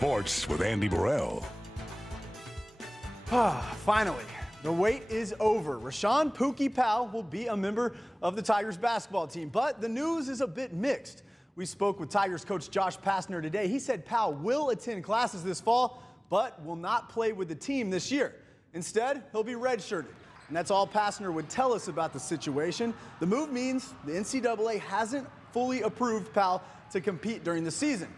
Sports with Andy Burrell. Finally, the wait is over. Rashawn Pookie Powell will be a member of the Tigers basketball team, but the news is a bit mixed. We spoke with Tigers coach Josh Pastner today. He said Powell will attend classes this fall, but will not play with the team this year. Instead, he'll be redshirted. And that's all Pastner would tell us about the situation. The move means the NCAA hasn't fully approved Powell to compete during the season.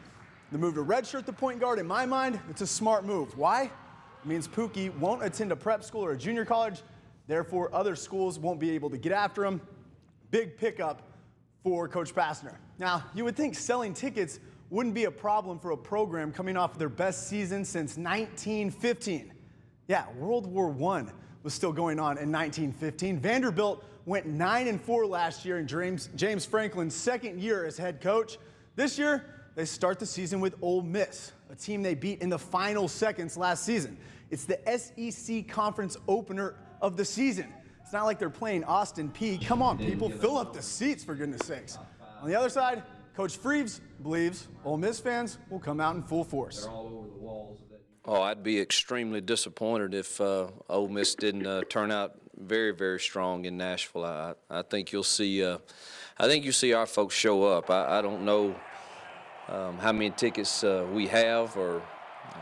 The move to redshirt the point guard, in my mind, it's a smart move. Why? It means Pookie won't attend a prep school or a junior college. Therefore, other schools won't be able to get after him. Big pickup for Coach Pastner. Now, you would think selling tickets wouldn't be a problem for a program coming off their best season since 1915. Yeah, World War I was still going on in 1915. Vanderbilt went 9-4 last year in James Franklin's second year as head coach. This year, they start the season with Ole Miss, a team they beat in the final seconds last season. It's the SEC conference opener of the season. It's not like they're playing Austin Peay. Come on, people, fill up the seats, for goodness sakes. On the other side, Coach Freeves believes Ole Miss fans will come out in full force. Oh, I'd be extremely disappointed if Ole Miss didn't turn out very, very strong in Nashville. I think you'll see. I think you see our folks show up. I don't know how many tickets we have, or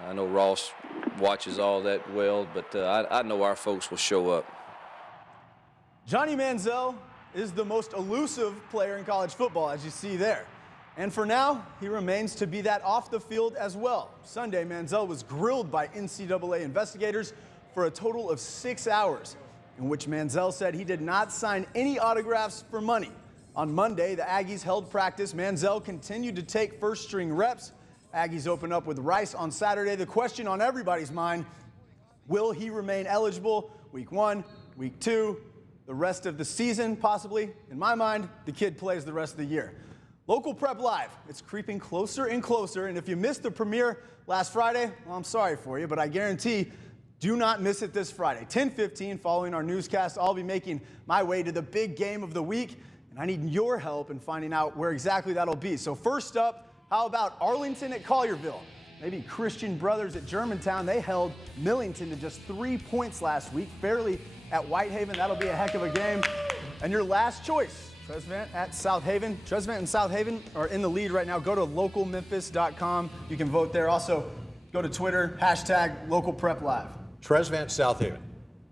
I know Ross watches all that well, but I know our folks will show up. Johnny Manziel is the most elusive player in college football, as you see there. And for now, he remains to be that off the field as well. Sunday, Manziel was grilled by NCAA investigators for a total of 6 hours, in which Manziel said he did not sign any autographs for money. On Monday, the Aggies held practice. Manziel continued to take first-string reps. Aggies open up with Rice on Saturday. The question on everybody's mind, will he remain eligible week 1, week 2, the rest of the season, possibly? In my mind, the kid plays the rest of the year. Local Prep Live, it's creeping closer and closer, and if you missed the premiere last Friday, well, I'm sorry for you, but I guarantee do not miss it this Friday. 10:15, following our newscast, I'll be making my way to the big game of the week, and I need your help in finding out where exactly that'll be. So first up, how about Arlington at Collierville? Maybe Christian Brothers at Germantown. They held Millington to just 3 points last week, fairly at Whitehaven. That'll be a heck of a game. And your last choice, Trezevant at South Haven. Trezevant and South Haven are in the lead right now. Go to localmemphis.com. You can vote there. Also, go to Twitter, #LocalPrepLive. Trezevant, South Haven,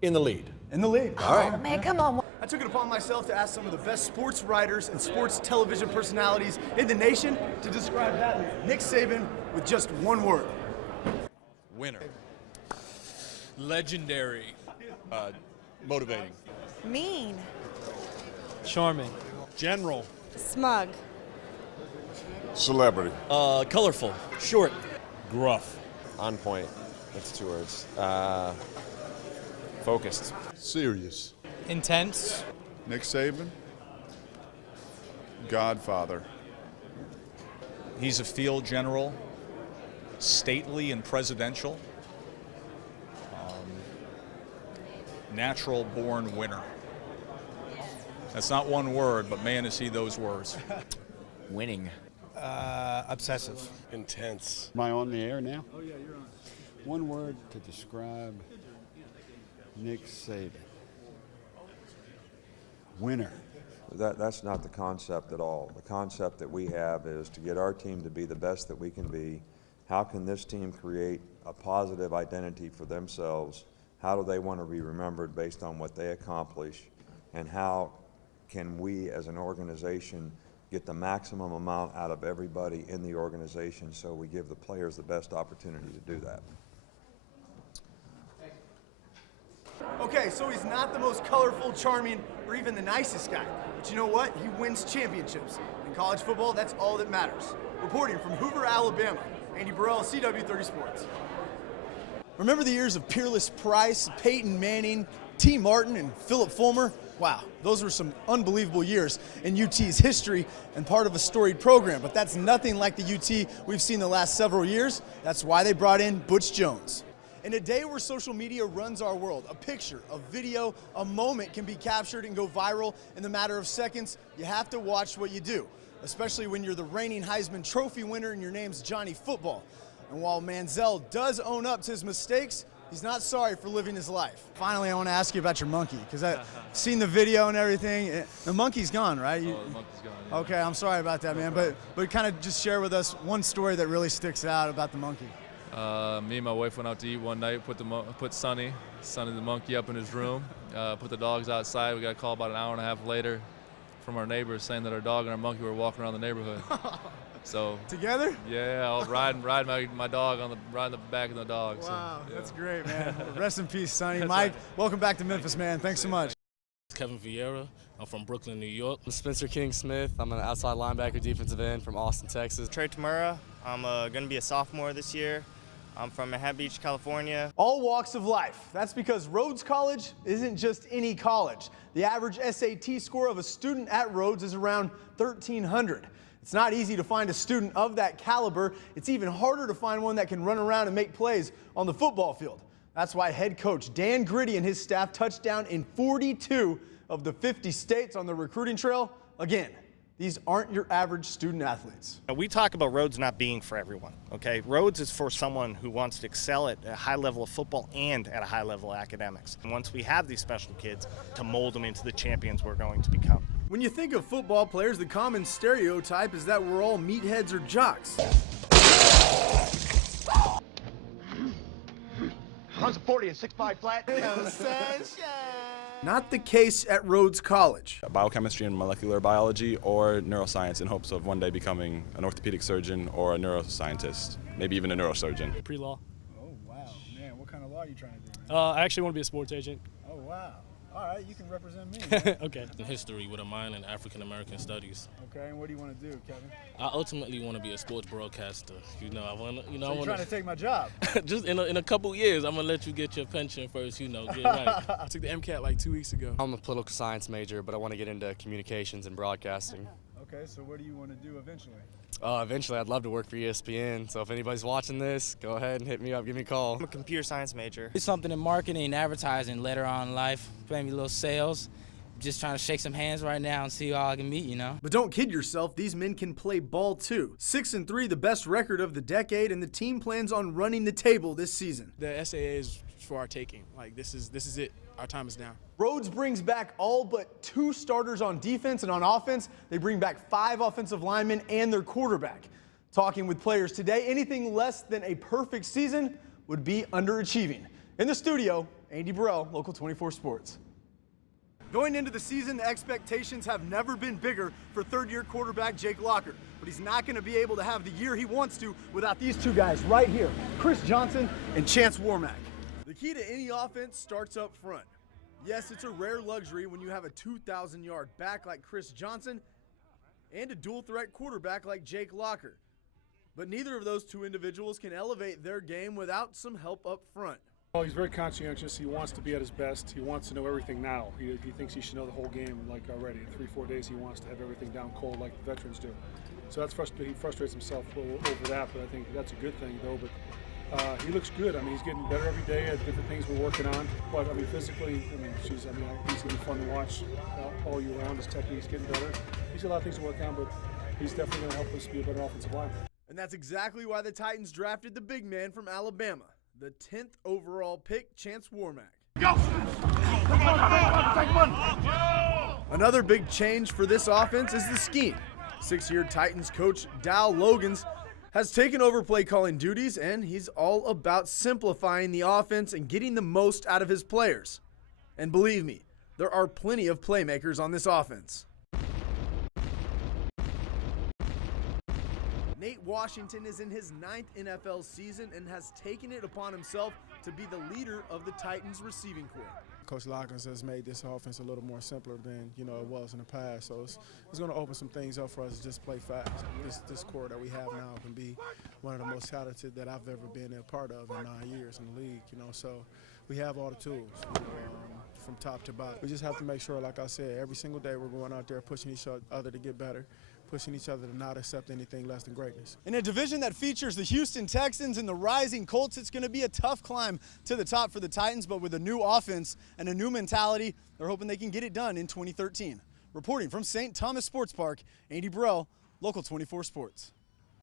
in the lead. In the lead. All right. Oh, man, come on. I took it upon myself to ask some of the best sports writers and sports television personalities in the nation to describe that man, Nick Saban, with just one word. Winner. Legendary. Motivating. Mean. Charming. General. Smug. Celebrity. Colorful. Short. Gruff. On point. That's 2 words. Focused. Serious. Intense. Nick Saban. Godfather. He's a field general, stately and presidential, natural-born winner. That's not one word, but man, is he those words. Winning. Obsessive. Intense. Am I on the air now? Oh, yeah, you're on. One word to describe Nick Saban. Winner. That's not the concept at all. The concept that we have is to get our team to be the best that we can be. How can this team create a positive identity for themselves? How do they want to be remembered based on what they accomplish? And how can we as an organization get the maximum amount out of everybody in the organization so we give the players the best opportunity to do that? Okay, so he's not the most colorful, charming, or even the nicest guy. But you know what? He wins championships. In college football, that's all that matters. Reporting from Hoover, Alabama, Andy Burrell, CW30 Sports. Remember the years of Peerless Price, Peyton Manning, T. Martin, and Philip Fulmer? Wow, those were some unbelievable years in UT's history and part of a storied program. But that's nothing like the UT we've seen the last several years. That's why they brought in Butch Jones. In a day where social media runs our world, a picture, a video, a moment can be captured and go viral in the matter of seconds. You have to watch what you do, especially when you're the reigning Heisman Trophy winner and your name's Johnny Football. And while Manziel does own up to his mistakes, he's not sorry for living his life. Finally, I want to ask you about your monkey, because I've seen the video and everything. The monkey's gone, right? The monkey's gone, yeah. Okay, I'm sorry about that, man. But kind of just share with us one story that really sticks out about the monkey. Me and my wife went out to eat one night, put Sonny the monkey up in his room, put the dogs outside. We got a call about an hour and a half later from our neighbors saying that our dog and our monkey were walking around the neighborhood. So together? Yeah, I was riding my dog riding the back of the dog. Wow, so, yeah. That's great, man. Rest in peace, Sonny. Mike, welcome back to Memphis, man. Thanks so much. Kevin Vieira. I'm from Brooklyn, New York. I'm Spencer King-Smith. I'm an outside linebacker, defensive end from Austin, Texas. Trey Tamura. I'm going to be a sophomore this year. I'm from Manhattan Beach, California. All walks of life. That's because Rhodes College isn't just any college. The average SAT score of a student at Rhodes is around 1,300. It's not easy to find a student of that caliber. It's even harder to find one that can run around and make plays on the football field. That's why head coach Dan Gritty and his staff touched down in 42 of the 50 states on the recruiting trail. Again, these aren't your average student athletes. We talk about Rhodes not being for everyone, okay? Rhodes is for someone who wants to excel at a high level of football and at a high level of academics. And once we have these special kids, to mold them into the champions we're going to become. When you think of football players, the common stereotype is that we're all meatheads or jocks. Runs a 40 and 6'5" flat. No sunshine. Not the case at Rhodes College. Biochemistry and molecular biology or neuroscience in hopes of one day becoming an orthopedic surgeon or a neuroscientist, maybe even a neurosurgeon. Pre-law. Oh, wow. Man, what kind of law are you trying to do, man? I actually want to be a sports agent. Oh, wow. All right, you can represent me. Okay. History with a minor in African American studies. Okay, and what do you want to do, Kevin? I ultimately want to be a sports broadcaster. I want to. So you're trying to take my job? Just in a couple years, I'm gonna let you get your pension first. Get right. I took the MCAT like 2 weeks ago. I'm a political science major, but I want to get into communications and broadcasting. Okay, so what do you want to do eventually? Eventually, I'd love to work for ESPN. So if anybody's watching this, go ahead and hit me up, give me a call. I'm a computer science major. Do something in marketing and advertising later on in life, maybe a little sales. Just trying to shake some hands right now and see who I can meet, you know. But don't kid yourself, these men can play ball too. 6-3, the best record of the decade, and the team plans on running the table this season. The SAA is for our taking. Like this is it. Our time is now. Rhodes brings back all but 2 starters on defense, and on offense, they bring back 5 offensive linemen and their quarterback. Talking with players today, anything less than a perfect season would be underachieving. In the studio, Andy Burrell, Local 24 Sports. Going into the season, the expectations have never been bigger for third-year quarterback Jake Locker. But he's not going to be able to have the year he wants to without these 2 guys right here, Chris Johnson and Chance Warmack. The key to any offense starts up front. Yes, it's a rare luxury when you have a 2,000-yard back like Chris Johnson and a dual-threat quarterback like Jake Locker. But neither of those 2 individuals can elevate their game without some help up front. Well, he's very conscientious. He wants to be at his best. He wants to know everything now. He thinks he should know the whole game like already. In 3-4 days, he wants to have everything down cold like the veterans do. So that's he frustrates himself over that, but I think that's a good thing, though. But he looks good. I mean, he's getting better every day at different things we're working on. But, I mean, physically, he's going to be fun to watch all year round. His technique's getting better. He's got a lot of things to work on, but he's definitely going to help us be a better offensive line. And that's exactly why the Titans drafted the big man from Alabama, the 10th overall pick, Chance Warmack. Go! Take one! Another big change for this offense is the scheme. 6-year Titans coach Dal Logans has taken over play calling duties, and he's all about simplifying the offense and getting the most out of his players. And believe me, there are plenty of playmakers on this offense. Nate Washington is in his 9th NFL season and has taken it upon himself to be the leader of the Titans receiving corps. Coach Lockins has made this offense a little more simpler than it was in the past. So it's going to open some things up for us to just play fast. This core that we have now can be one of the most talented that I've ever been a part of in 9 years in the league. So we have all the tools from top to bottom. We just have to make sure, like I said, every single day we're going out there pushing each other to get better, pushing each other to not accept anything less than greatness. In a division that features the Houston Texans and the rising Colts, it's going to be a tough climb to the top for the Titans, but with a new offense and a new mentality, they're hoping they can get it done in 2013. Reporting from St. Thomas Sports Park, Andy Burrell, Local 24 Sports.